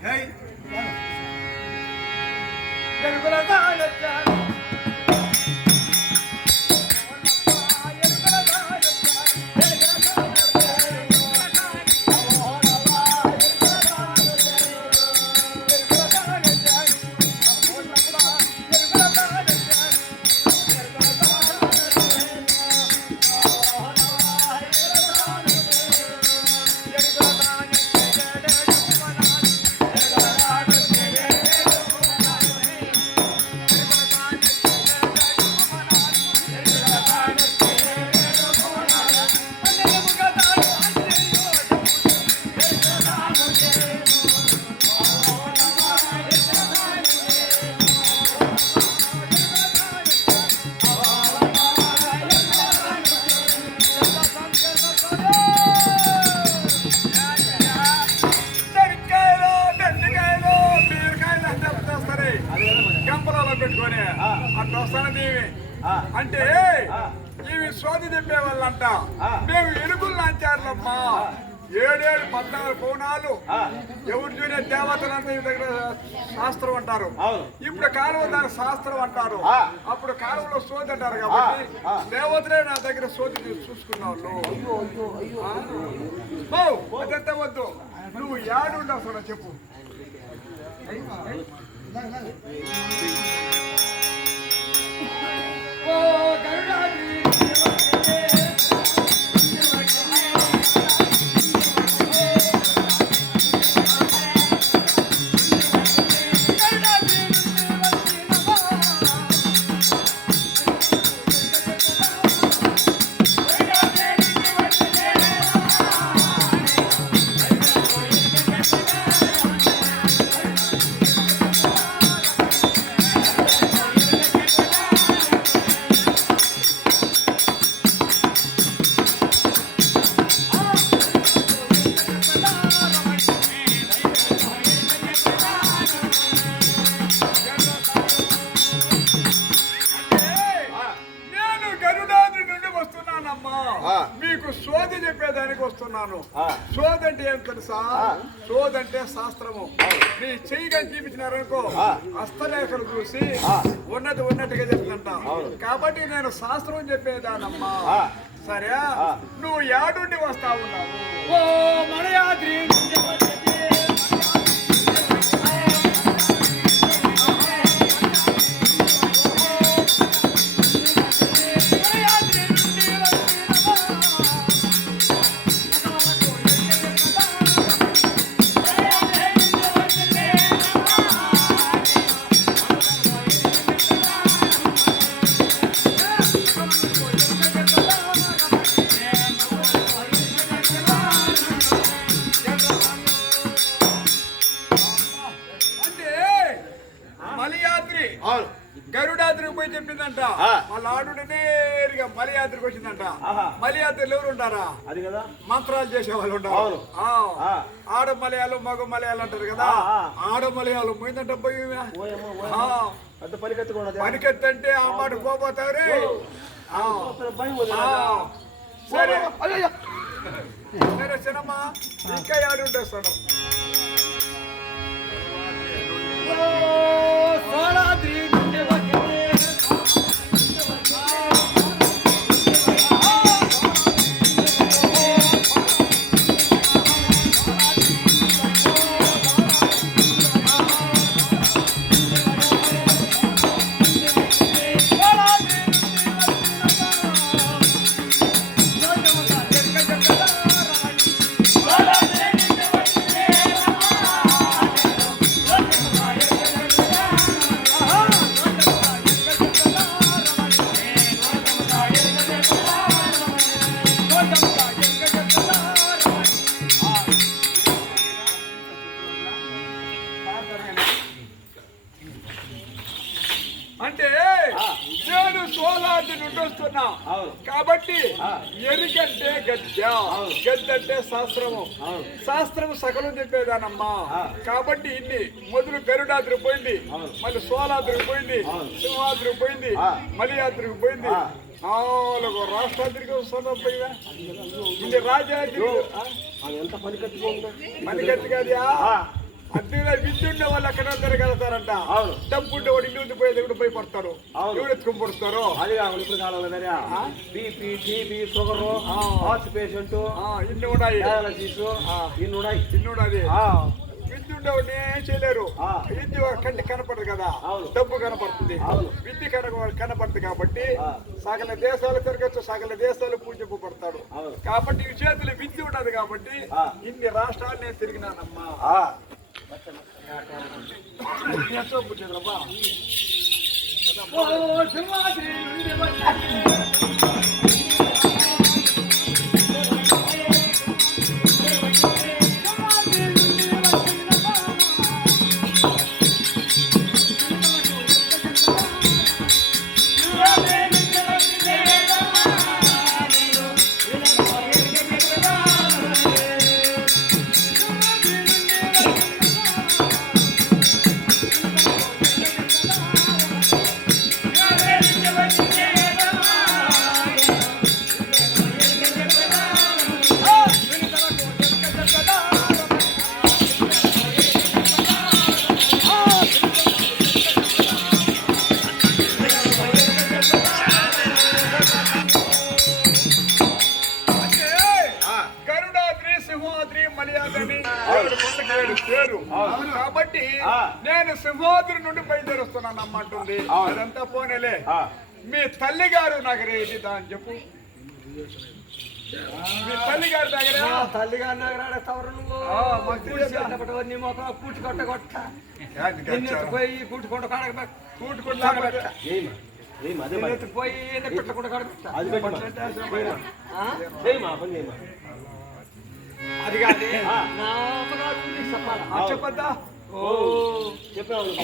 Hey! Hey! ఇవి సోది చెప్పే వాళ్ళంట మేము ఎరుగులు లాంచారులమ్మా. ఏడేడు పద్నాలుగు కోణాలు ఎవరు చూడే దేవతలంతా ఈ దగ్గర శాస్త్రం అంటారు. ఇప్పుడు కాలువ దాని శాస్త్రం అంటారు. అప్పుడు కాలువలో సోది అంటారు కాబట్టి దేవతలే నా దగ్గర సోది చూసి చూసుకున్న వాళ్ళు. అదంతా వద్దు. నువ్వు యాడుండవు చెప్పు. మీకు సోది చెప్పేదానికి వస్తున్నాను. సోది అంటే ఏం తెలుసా సోది అంటే శాస్త్రము. నీ చెయ్యిగా చూపించినారనుకో హస్తలేఖలు చూసి ఉన్నది ఉన్నట్టుగా చెప్తుంట. కాబట్టి నేను శాస్త్రం చెప్పేదానమ్మా. సరే నువ్వు యాడుండి వస్తా ఉన్నావు. ఓ మలయాద్రి వచ్చిందంట మలయాద్రిలో ఎవరు ఉంటారా? అది కదా. మంత్రాలు చేసే వాళ్ళు ఉంటారు. ఆడ మలయాళం మగ మలయాళం అంటారు కదా. ఆడ మలయాళం పోయిందంట పోయి పనికెత్తంటే ఆ మాట పోపోతారే. వదిలేదా? సరే. చిన్నమ్మ. ఇంకా ఆడు ఉంటాను గద్య. గద్ద అంటే శాస్త్రము. శాస్త్రము సకలం చెప్పేదానమ్మా. కాబట్టి ఇన్ని. మొదలు గరుడాద్రి పోయింది. మళ్ళీ సోలాద్రికి పోయింది. సింహాద్రికి పోయింది. మలియాద్రికి పోయింది. నాలుగు రాష్ట్రాద్రికి వస్తున్నా పోయివా ఇది రాజాద్రి ఎంత పని కట్టుకుందా మనకెత్తు కదా అందులో విద్యుండే వాళ్ళు అక్కడ తిరగలుగుతారంట అవును. డబ్బు ఉండే వాడు ఇల్లు పోయి దగ్గర పోయి పడతారు అవును. ఎవరు ఎత్తుకొని పడుతారు? అది కాకుండా ఇప్పుడు కాలంలో BP TB sugar heart patient ఇన్ని ఉన్నాయి. డయాలసిస్ ఇన్ని ఉన్నాయి. ఇన్ని ఉన్నది ఆ, విద్య ఉండేవాడిని ఏం చేయలేరు. విద్య కంటి కనపడదు కదా. డబ్బు కనపడుతుంది. విద్య కన కనపడుతుంది కాబట్టి. సకల దేశాలు తిరగచ్చు సకల దేశాలు పూజింపబడతాడు. కాబట్టి ఈ చేతిలో విద్య ఉన్నది కాబట్టి. ఇన్ని రాష్ట్రాలు నేను తిరిగినానమ్మా. ఆ. ఎంతో పేరు కాబట్టి. నేను సింహాద్రి నుండి బయలుదేరుస్తున్నాను అమ్మంటుంది. అదంతా పోనేలే. మీ తల్లి గారు నగరేది దాని చెప్పు. మీ తల్లి గారి దగ్గర నీ మొక్క కొట్ట? పోయి అదే నిన్ను పోయి పెట్టకుండా పెట్టు. అది కాదు. నా అమ్మగారు గురించి చెప్పాలా? చెప్పొద్దా ఓ చెప్పావు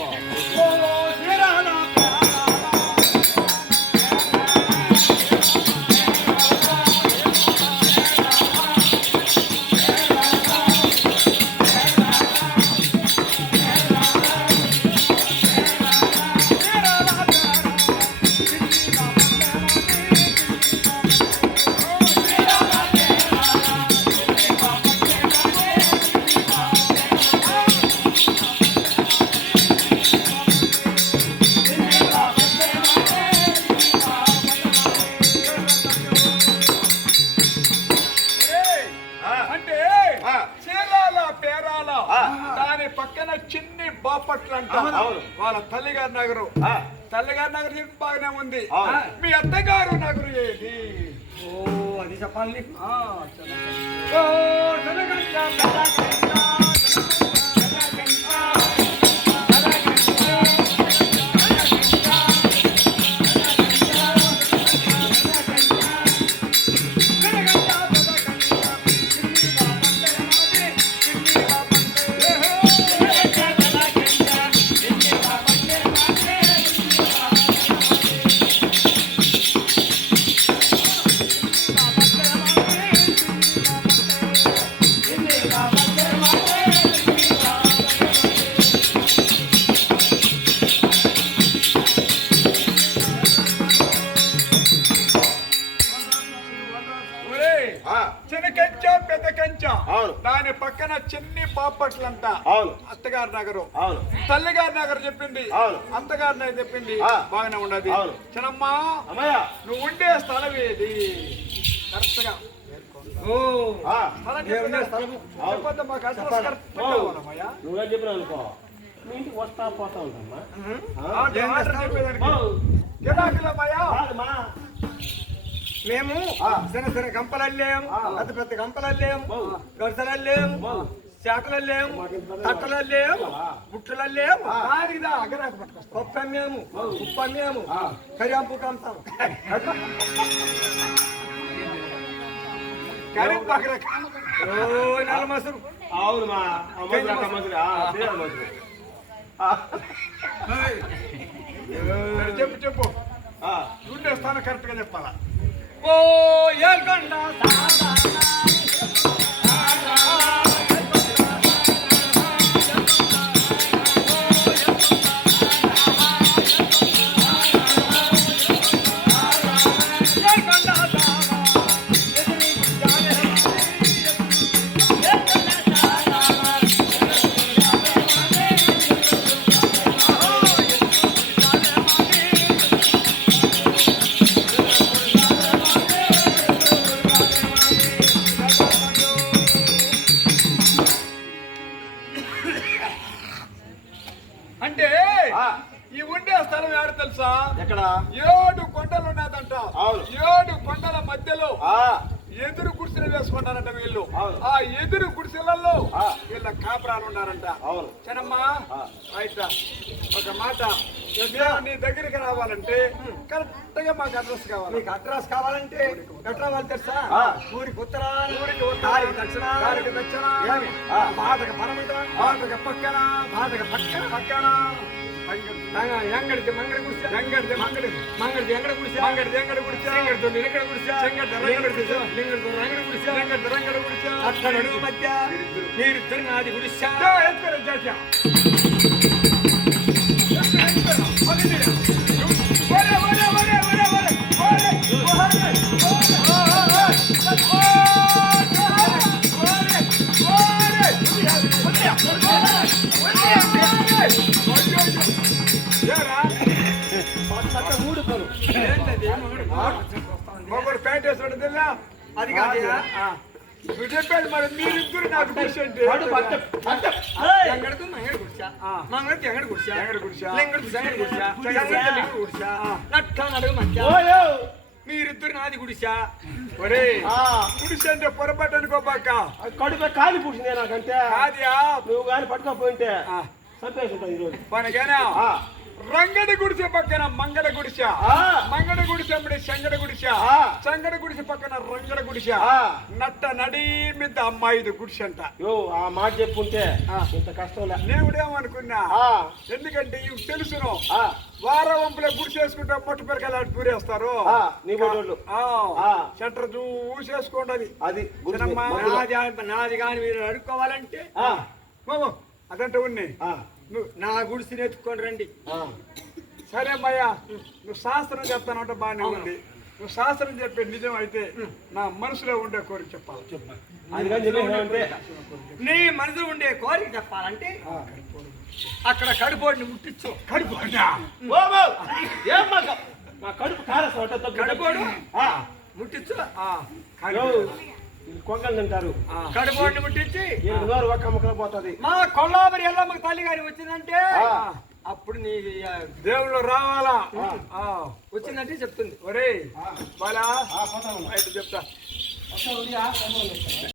అంట. వాళ్ళ తల్లిగారి నగరు. తల్లిగారి నగరు చెప్పి బాగానే ఉంది. మీ అత్తగారు నగరు ఏది? ఓ అది చెప్పాలి నీకు? అత్తగారి నగరు. అవును. తల్లిగారి నగరు చెప్పింది. నగరు చెప్పింది. బాగానే ఉన్నది అవును. చిన్నమ్మా నువ్వు ఉండే స్థలం ఏది? కరెక్ట్గా. నువ్వే చెప్పినావు అనుకో. మీ ఇంటికి వస్తా పోతా ఉంటామ్మా. మేము. ఆ. చిన్న చిన్న గంపలల్లేం ఆ. పెద్ద పెద్ద గంపలల్లేం ఓ. గడిసెలల్లేం ఓ. చేటలల్లేం తట్టలల్లేం ఆ. బుట్టలల్లేం దానికి దా, గిరాకీ పట్టుకొస్తా. పప్పు అమ్మేము ఉప్పు అమ్మేము కరియాంపు కంతాం కరీంపాకు రకం. ఓ నెల మసురు. ఆ, సరే, చెప్పు చెప్పు ఉండే స్థానం కరెక్ట్గా చెప్పాలా ఓ సాదా అవును. చిన్నమ్మా ఆ. అయితే ఒక మాట. నీ దగ్గరికి రావాలంటే కరెక్ట్గా మాకు అడ్రస్ కావాలి. మీకు అడ్రస్ కావాలంటే ఎట్లా వాళ్ళు తెలుసా. ఊరికి ఉత్తరాలు ఊరికి దారికి దక్షిణ దారికి దక్షిణ. బాధక పరమట బాటక పక్కన బాధక పక్కన పక్కన. ఎంగడితే మంగడి గుడిసె రంగడిది మంగడి మంగడితే ఎంగడ గుడిసె మంగడిది ఎంగడి గుడిసె ఎంగడితో నిలకడ గుడిసె చెంగడి రంగడి గుడిసె లింగడితో రంగడి గుడిసె రంగడి రంగడి గుడిసె అట్ల నడుము మధ్య మీరిద్దరు నాది గుడిసె ఒకడు ప్యాంట్ వేసుకుంటే తెల్లా అది కాదు చెప్పేది మరి మీరిద్దరు నాకు గుడిసె ఎంగడి గుడిసె ఎంగడి గుడిసె. గుడిసె గుడిసె మీరిద్దరు నాది గుడిసె ఒరే. ఆ. గుడిసె అంటే పొరపాటు అనుకోబాక. కడుపు కాలి పుట్టిందే నాకంటే. కాదియా. నువ్వు కానీ పట్టుకోపోయింటే. చంపేసుంటావు ఈరోజు. పనగానా ఆ. రంగడి గుడిసె పక్కన మంగళ గుడిసె. ఆ. మంగళ గుడిసె అమ్మడి సంగడ గుడిసె. ఆ. సంగడ గుడిసె పక్కన రంగడ గుడిసె. ఆ. నట్ట నడి మీద అమ్మాయిది గుడిసె అంట. యో ఆ మాట చెప్పుంటే ఆ. ఇంత కష్టంలే నేవుడేమనుకున్నా? ఆ, ఎందుకంటే ఇవి తెలుసును. ఆ, వారం వంపులో గుడి చేసుకుంటే మొట్ట పెరకాలి పూరేస్తారు. సెంటర్ చూసేసుకోండి అది. నాది కానీ మీరు అడుక్కోవాలంటే? అదంటే ఉన్నాయి. నా గుడిసిని ఎత్తుకొని రండి. సరే అమ్మయ్యా నువ్వు శాస్త్రం చెప్తానంటే బాగానే ఉంది. నువ్వు శాస్త్రం చెప్పే నిజం అయితే నా మనసులో ఉండే కోరిక చెప్పాలి. నీ మనసులో ఉండే కోరిక చెప్పాలంటే అక్కడ కడుపోడిని ముట్టించు. కడుపు ఓ, ఓ, ఏం మాకు? మా కడుపు కారసం. కడుపోడు ఆ, ముట్టించు. కొంగలు తింటారు. కడుపోడిని ముట్టించి ఏడు నోరు ఒక్క ముక్కలు పోతుంది. మా కొల్లాబరి ఎల్లమ్మకి తల్లి గారి వచ్చిందంటే. అప్పుడు నీ దేవుళ్ళు రావాలా. వచ్చిందంటే చెప్తుంది. ఒరేయ్ బాలా. చెప్తా?